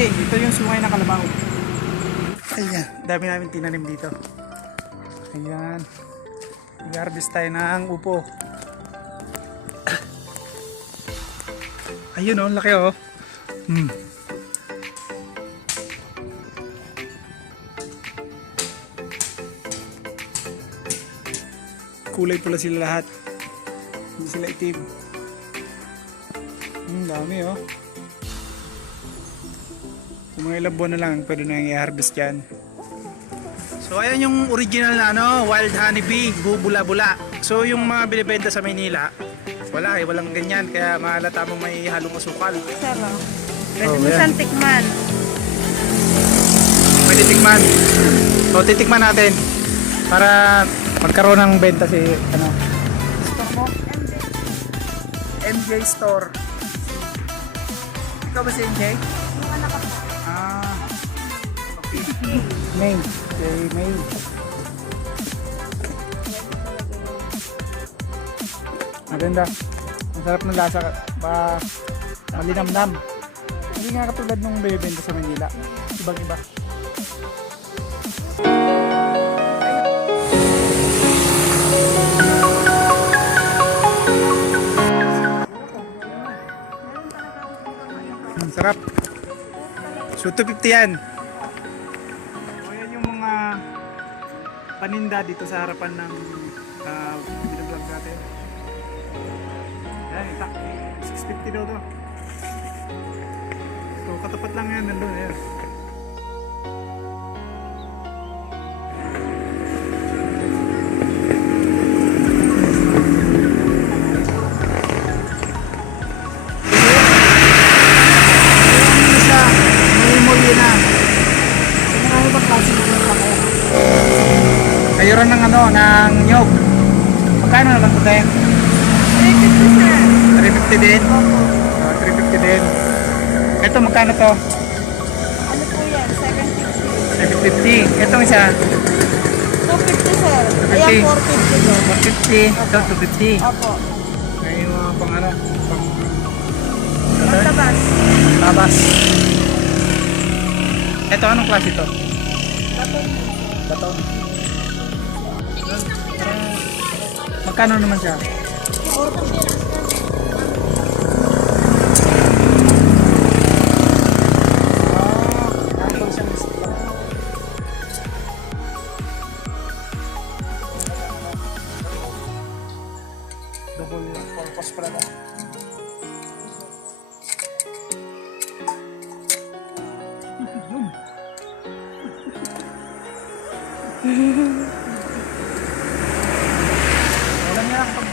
kasi ito yung sungay ng kalabaw. Ayan, dami namin tinanim dito. Ayan. Nag-harvest tayo ng upo. Ayun oh, laki oh. Kulay pula sila lahat. Hindi sila itim. Dami oh. Kung mga ilang buwan na lang, pwede na yung i-harvest yan. So ayan yung original na wild honeybee, bubula-bula. So yung mga binibenta sa Maynila, wala walang ganyan. Kaya mahalata mong may halong asukal. Sarap. Pwede mo siyang tikman. Pwede tikman. So titikman natin. Para magkaroon ng benta si store mo? MJ Store. Ikaw ba si MJ? Yung anak ako. Okay. May. Okay, May. Maganda. Ang sarap ng lasa. Malinamnam. Hindi nga katulad nung bebenta sa Manila. Ibang iba. Sarap. So 250 yan. So yan yung mga paninda dito sa harapan ng binablog natin. Yan, itak. 650 daw to. So katapat lang yan, nandun yan. Kayuran ng ng nyog. Magkano naman ito tayo? 350 sir. 350 din? Opo. 350 din. Ito magkano to? Ano po yan? 750. 750. Itong isa? 250 sir. Ayan 450 sir. 450. Ito 250. Opo. Ngayon yung mga pang pang Magtabas. tabas. Ito anong klase ito? Baton. Baton. Magkano naman siya? 450 sir. Double purpose pala ba? Wala niya pag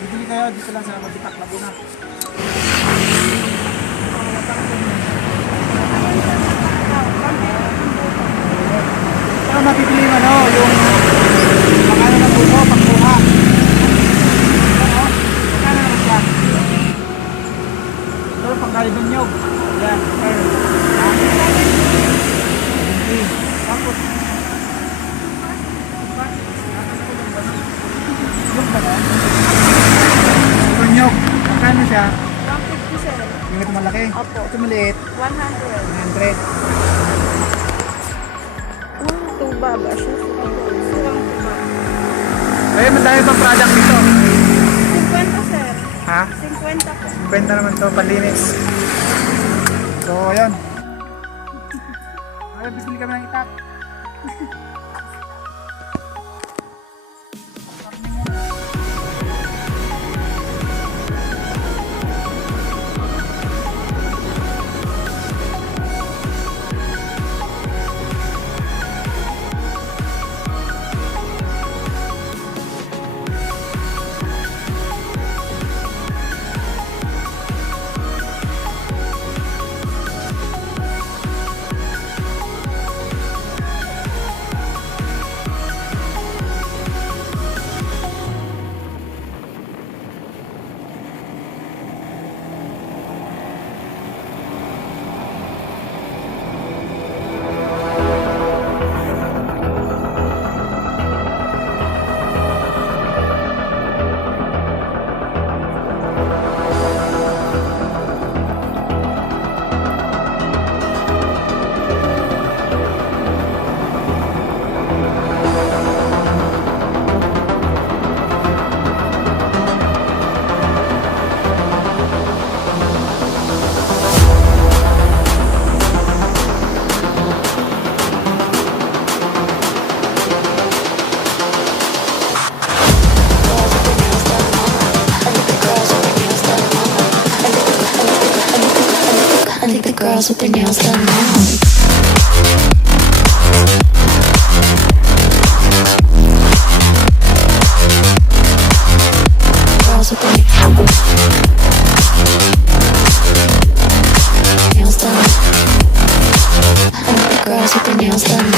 bibili kayo dito lang sa Mabitak, Laguna. Saka mapipili yung yung mga ng buko, pagkuha. Magkano naman siya? Ito, pangkalit ng nyog. Yan, pearl. Tapos, yung ba na? Ito nyog. Magkano siya? 150 sir. Yung ito malaki? Opo. Ito maliit? 100. 100. Tuba ba siya? Surang tuba. Ay, madami pang product dito. 50 sir. Ha? 50 po. 50 naman to, panlinis. So, ayun. Ay, bibili kami ng itak. think the girls with their nails done now. Girls with their nails done. I think the girls with their nails done.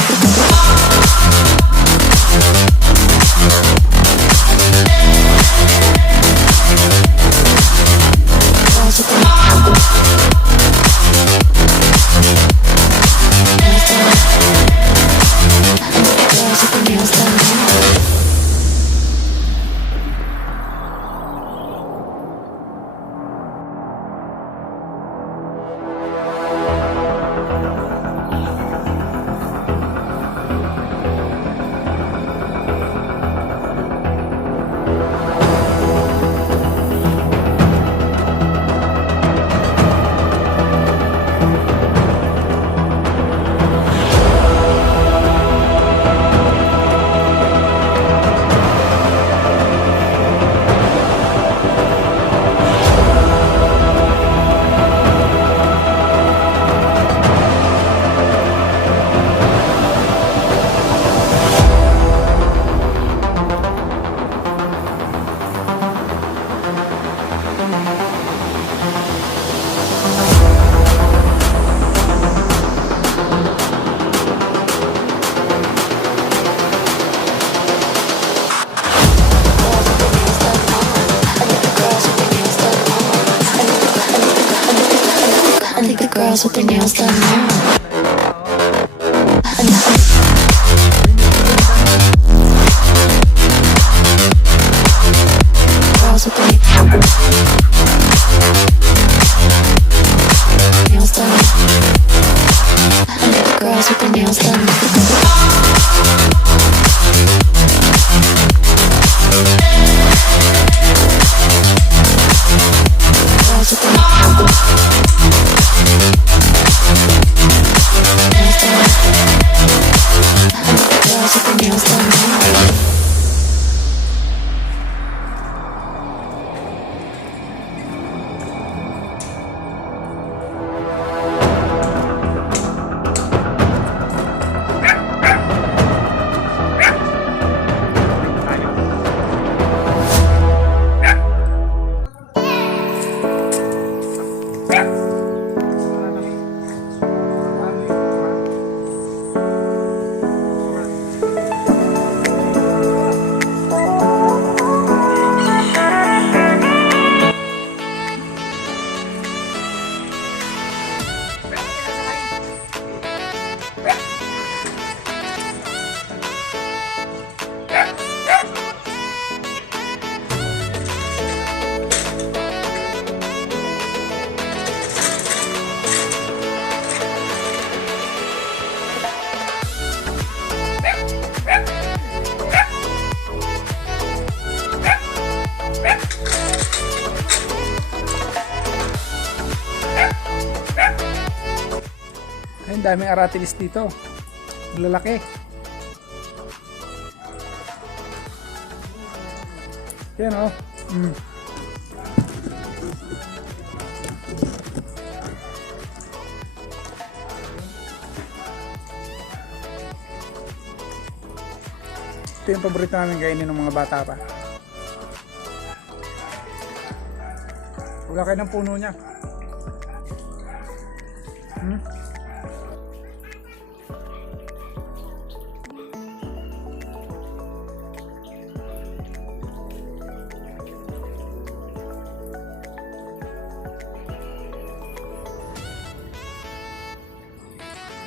Girls with their nails done. I think the girls with their nails done now. Girls with their nails done. I think the girls with their nails done. Girls with their girls with their nails done now. Ay, daming aratilis dito. Lalaki. Yan o. Ito yung paborito namin kainin ng mga bata pa. Wala kayo ng puno niya.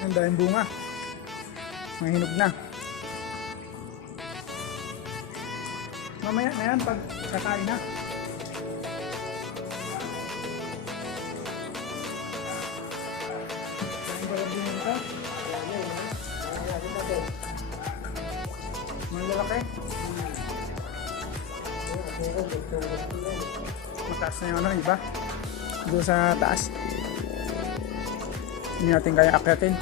Ang daming bunga. Mahinog na. Mamaya na yan pag kakain na. Malalaki. Mataas na yung ano, iba. Doon sa taas. Hindi natin kaya akyatin.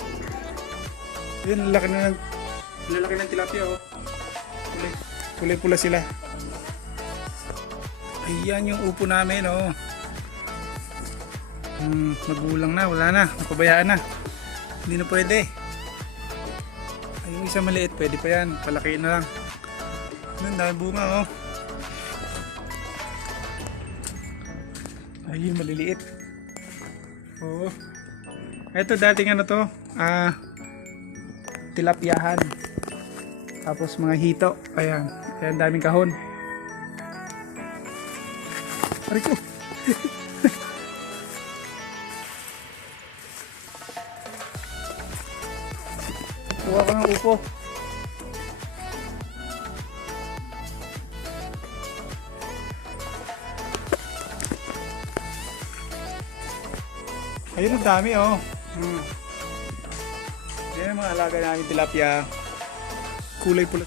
Yun, lalaki ng tilapia oh. Kulay pula sila. Ayan yung upo namin oh. Magulang na, wala na, napabayaan na. Hindi na pwede. Ay, yung isa maliit, pwede pa yan. Palaki na lang. Ang dami bunga, oh. Ay, yung maliliit. Oo. Ito dating ano to, tilapyahan. Tapos mga hito. Ayan. Ayan, daming kahon. Aray ko. Kuha ko ng upo. Ayun, ang dami, oh. Yan ang mga alaga namin tilapia. Kulay pula.